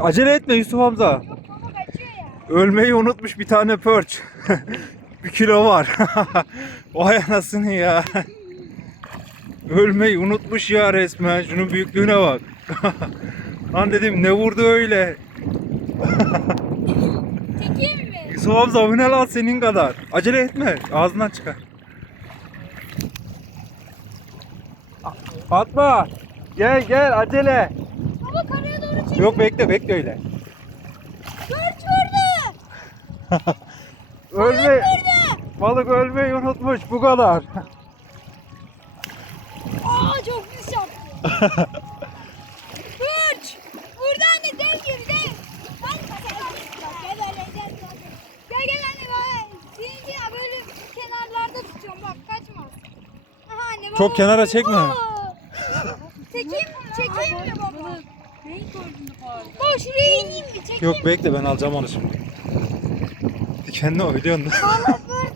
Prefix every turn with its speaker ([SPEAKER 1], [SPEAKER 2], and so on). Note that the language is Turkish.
[SPEAKER 1] Acele etme Yusuf Hamza.
[SPEAKER 2] Yok baba kaçıyor ya.
[SPEAKER 1] Ölmeyi unutmuş bir tane perch. bir kilo var. Vay anasını ya. Ölmeyi unutmuş ya resmen. Şunun büyüklüğüne bak. Lan dedim ne vurdu öyle.
[SPEAKER 2] Çekeyim mi?
[SPEAKER 1] Yusuf Hamza bu ne lan senin kadar. Acele etme. Ağzından çıkar. Fatma. Gel gel acele.
[SPEAKER 2] Baba karaya doğru çek.
[SPEAKER 1] Yok bekle bekle öyle.
[SPEAKER 2] Dört vurdu.
[SPEAKER 1] Ölme.
[SPEAKER 2] Vurdu.
[SPEAKER 1] Balık ölmeyi unutmuş bu kadar.
[SPEAKER 2] Aa çok pis yaptı. Üç. Vurdu anne dev gibi dev. Bak gel öyle gel. Gel gel anne bak. Seninki ya böyle kenarlarda tutuyorum bak kaçmaz. Aha anne baba.
[SPEAKER 1] Çok kenara çekme.
[SPEAKER 2] Oo. Çekeyim, çekeyim mi baba?
[SPEAKER 3] Neyi gördün bari?
[SPEAKER 2] Baba şuraya ineyim mi? Çekeyim
[SPEAKER 1] Yok bekle ben alacağım onu şimdi. Kendine oynuyorsun.
[SPEAKER 2] Balık.